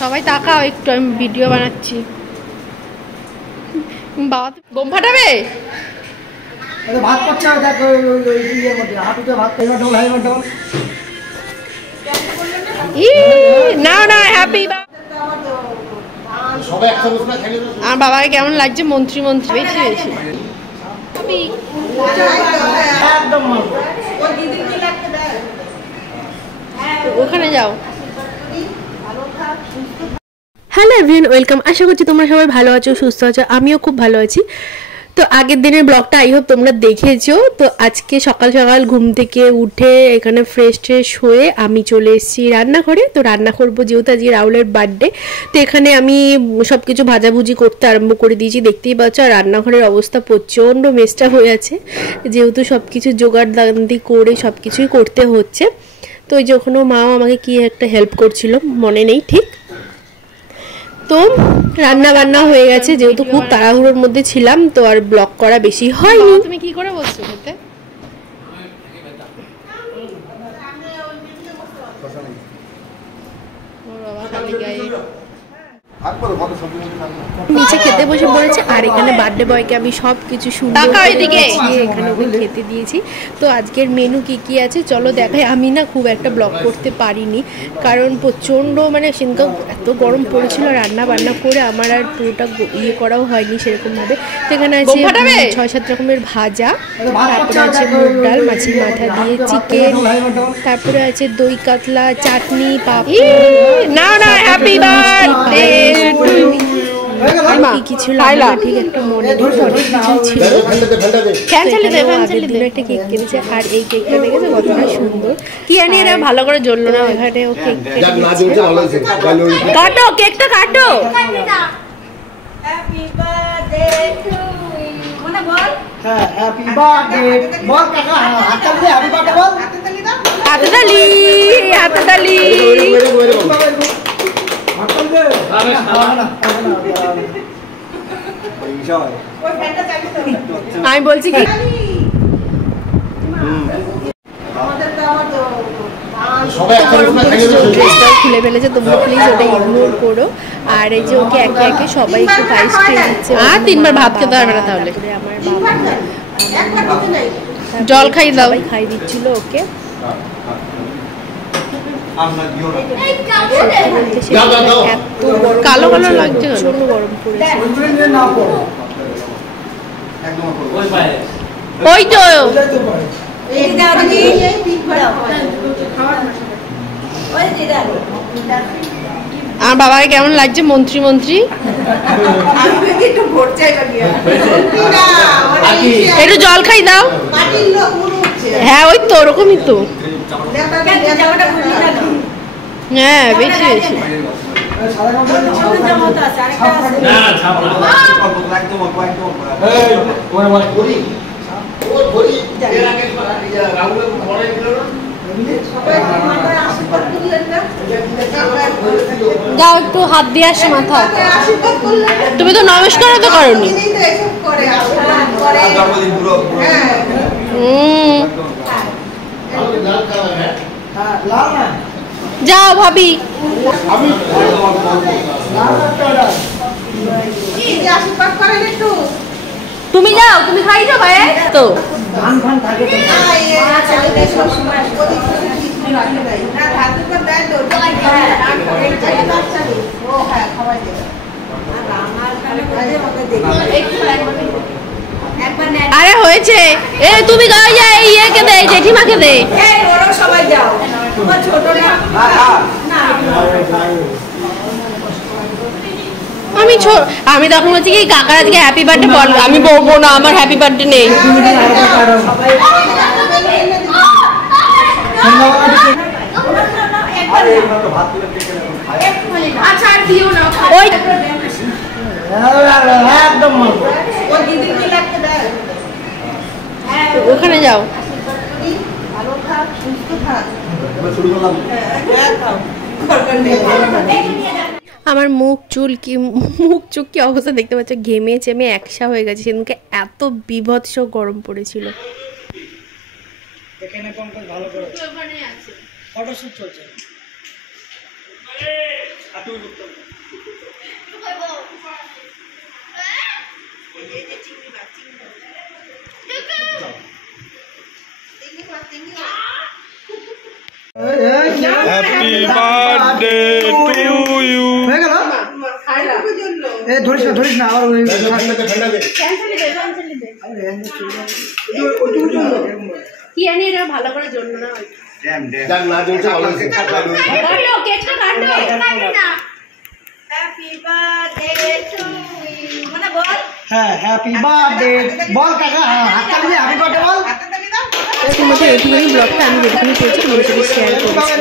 সবাই তাকাও একটু, আমি ভিডিও বানাচ্ছি। বাবা বোম ফাটাবে। ভাত করছে না না হ্যাপি। আর বাবাকে কেমন লাগছে? মন্ত্রী মন্ত্রী বেশি বেশি। ওখানে যাও। Hello everyone, welcome. আশা করছি তোমরা সবাই ভালো আছো, সুস্থ আছো। আমিও খুব ভালো আছি। তো আগের দিনের ব্লগটা আই হোপ তোমরা দেখেছো। তো আজকে সকাল সকাল ঘুম থেকে উঠে এখানে ফ্রেশ ট্রেশ হয়ে আমি চলে এসেছি রান্নাঘরে। তো রান্না করবো যেহেতু আজকে রাহুলের বার্থডে। তো এখানে আমি সব কিছু ভাজাভুজি করতে আরম্ভ করে দিয়েছি, দেখতেই পাচ্ছ। আর রান্নাঘরের অবস্থা প্রচণ্ড মেস্টা হয়ে আছে, যেহেতু সব কিছু জোগাড় দান্দি করে সব কিছুই করতে হচ্ছে। তো ওই যখনও মাও আমাকে কি একটা হেল্প করছিল, মনে নেই ঠিক। তো রান্না বান্না হয়ে গেছে, যেহেতু খুব তাড়াহুড়োর মধ্যে ছিলাম তো আর ব্লগ করা বেশি হয়নি। তুমি কি করে বলছো খেতে? নিচে খেতে বসে পড়েছে। আর এখানে বার্থডে বয়কে আমি সব কিছু সুন্দর এখানে ওকে খেতে দিয়েছি। তো আজকের মেনু কি কি আছে চলো দেখাই। আমি না খুব একটা ব্লগ করতে পারিনি, কারণ প্রচণ্ড মানে সেদিনকে এত গরম পড়েছিল, রান্না বান্না করে আমার আর পুরোটা ইয়ে করাও হয়নি সেরকমভাবে। তো এখানে আছে 6-7 রকমের ভাজা, তারপরে আছে মুগ ডাল, মাছের মাথা দিয়ে চিকেন, তারপরে আছে দই কাতলা, চাটনি, পাপড়। না না হ্যাপি বার্থডে টু ইউ। কি কিছু লাগলো ঠিক একটা মনে নেই, অনেক কিছু ছিল। একটা কেক কেটেছে, আর এই কেকটা দেখেছে কতটা সুন্দর। কি জানি এরা ভালো করে জ্বললো না। ওখানে ও কেক কাটো, কেকটা কাটো। Happy birthday to you. মনে বল। হ্যাঁ হ্যাপি বার্থডে বল কাকা, হাততালি দে, হ্যাপি বার্থডে বল। হাততালি হাততালি। আমি বলছি কি খুলে ফেলেছে, তোমরা প্লিজ ওটা ইগনোর করো। আর এই যে ওকে একে একে সবাই একটু প্রাইস খেয়ে দিচ্ছে। আর 3বার ভাত খেতে হবে না তাহলে। আমার বাবা জল খাই দাও, খাই দিচ্ছিল ওকে। কালো কালো লাগছে, প্রচন্ড গরম পড়েছে। ওই তো আমার বাবাকে কেমন লাগছে? মন্ত্রী মন্ত্রী। একটু জল খাই দাও। হ্যাঁ ওই তো ওরকমই তো। হ্যাঁ বেশি বেশি। যাও একটু হাত দিয়ে আসে মাথা। তুমি তো নমস্কার তো করনি। যাও ভাবি। তুমি যাও, তুমি খাই যাও ভাই। তো আরে হয়েছে। এ তুমি গাও যা, এই ইয়েকে দে, জেঠিমাকে দে। সবাই যাও, আমি তখন বলছি কি কাকার আজকে হ্যাপি বার্থডে বল। আমি বলবো না, আমার হ্যাপি বার্থডে নেই। ওখানে যাও। আমার মুখ চুল কি অবস্থা দেখতে পাচ্ছ, ঘেমে চেমে একসা হয়ে গেছে। সেদিনকে এত বিভৎস গরম পড়েছিল। Happy birthday to you. হয়ে গেল? ধরিস না আবার ওই কি জানি এটা ভালো করে জন্য না হ্যাপি বার্থডে টু ইউ মানে বল হ্যাঁ হ্যাপি বার্থডে বল কাকা হাততালি দিয়ে হ্যাপি বার্থডে বল। তোমাদের এইটুকুনি ব্লগটা আমি যেটুকুনি পেয়েছি তোমাদের সাথে শেয়ার করেছি।